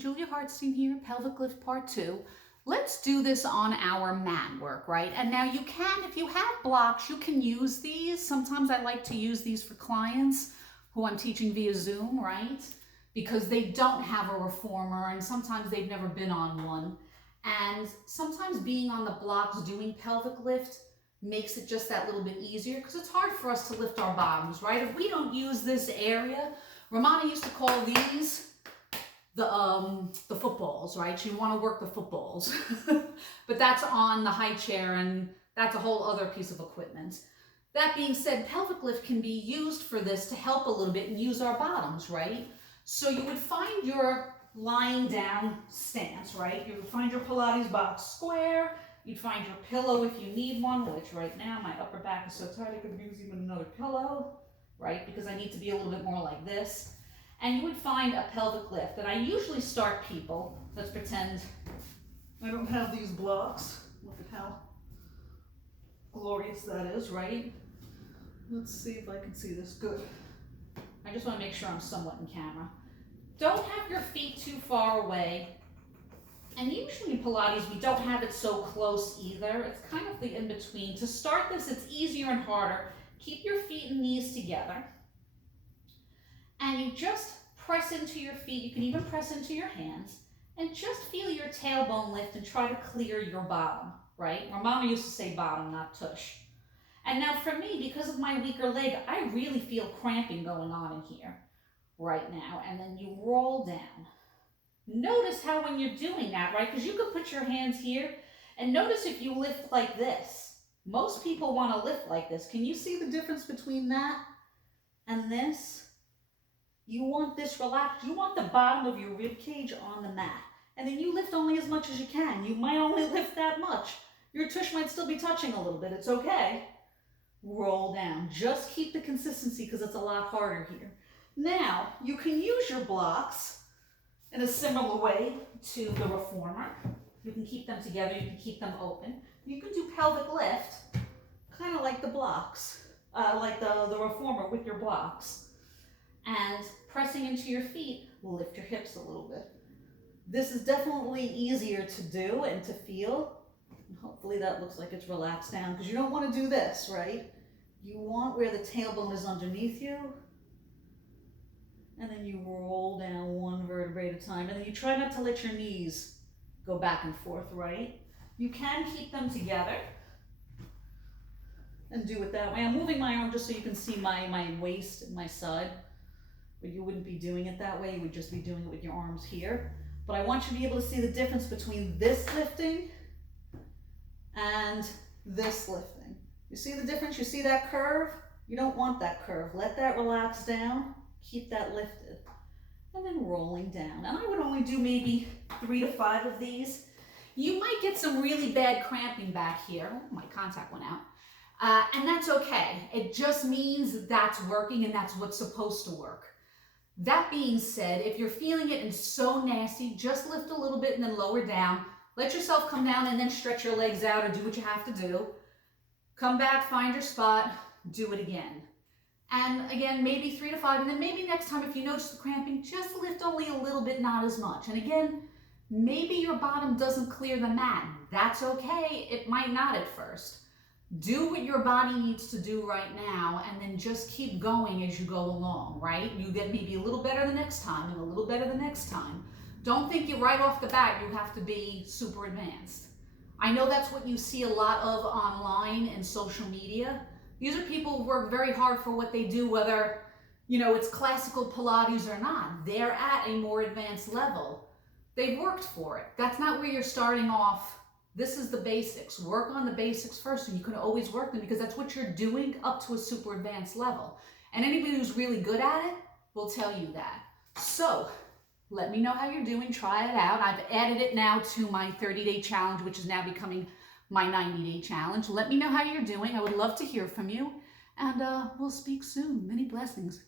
Julia Hartstein here, pelvic lift part 2. Let's do this on our mat work, right? And now you can, if you have blocks, you can use these. Sometimes I like to use these for clients who I'm teaching via Zoom, right? Because they don't have a reformer and sometimes they've never been on one. And sometimes being on the blocks doing pelvic lift makes it just that little bit easier because it's hard for us to lift our bottoms, right? If we don't use this area, Romana used to call these the footballs, right? You want to work the footballs, but that's on the high chair and that's a whole other piece of equipment. That being said, pelvic lift can be used for this to help a little bit and use our bottoms, right? So you would find your lying down stance, right? You would find your Pilates box square. You'd find your pillow if you need one, which right now my upper back is so tight I could use even another pillow, right? Because I need to be a little bit more like this. And you would find a pelvic lift. And I usually start people, let's pretend I don't have these blocks. Look at how glorious that is, right? Let's see if I can see this good. I just want to make sure I'm somewhat in camera. Don't have your feet too far away. And usually in Pilates, we don't have it so close either. It's kind of the in-between. To start this, it's easier and harder. Keep your feet and knees together. And you just press into your feet. You can even press into your hands. And just feel your tailbone lift and try to clear your bottom, right? My mama used to say bottom, not tush. And now for me, because of my weaker leg, I really feel cramping going on in here right now. And then you roll down. Notice how when you're doing that, right? Because you could put your hands here and notice if you lift like this. Most people want to lift like this. Can you see the difference between that and this? You want this relaxed. You want the bottom of your rib cage on the mat. And then you lift only as much as you can. You might only lift that much. Your tush might still be touching a little bit. It's okay. Roll down. Just keep the consistency because it's a lot harder here. Now, you can use your blocks in a similar way to the reformer. You can keep them together, you can keep them open. You can do pelvic lift, kind of like the blocks, like the reformer with your blocks. And pressing into your feet will lift your hips a little bit. This is definitely easier to do and to feel. And hopefully that looks like it's relaxed down because you don't want to do this, right? You want where the tailbone is underneath you. And then you roll down one vertebrae at a time. And then you try not to let your knees go back and forth, right? You can keep them together and do it that way. I'm moving my arm just so you can see my waist and my side. But you wouldn't be doing it that way. You would just be doing it with your arms here. But I want you to be able to see the difference between this lifting and this lifting. You see the difference? You see that curve? You don't want that curve. Let that relax down. Keep that lifted. And then rolling down. And I would only do maybe 3 to 5 of these. You might get some really bad cramping back here. Oh, my contact went out. And that's okay. It just means that's working and that's what's supposed to work. That being said, if you're feeling it and so nasty, just lift a little bit and then lower down. Let yourself come down and then stretch your legs out or do what you have to do. Come back, find your spot, do it again. And again, maybe 3 to 5, and then maybe next time if you notice the cramping, just lift only a little bit, not as much. And again, maybe your bottom doesn't clear the mat. That's okay. It might not at first. Do what your body needs to do right now, and then just keep going as you go along, right? You get maybe a little better the next time, and a little better the next time. Don't think you right off the bat you have to be super advanced. I know that's what you see a lot of online and social media. These are people who work very hard for what they do, whether, it's classical Pilates or not. They're at a more advanced level. They've worked for it. That's not where you're starting off. This is the basics. Work on the basics first, and you can always work them because that's what you're doing up to a super advanced level. And anybody who's really good at it will tell you that. So let me know how you're doing. Try it out. I've added it now to my 30-day challenge, which is now becoming my 90-day challenge. Let me know how you're doing. I would love to hear from you. And we'll speak soon. Many blessings.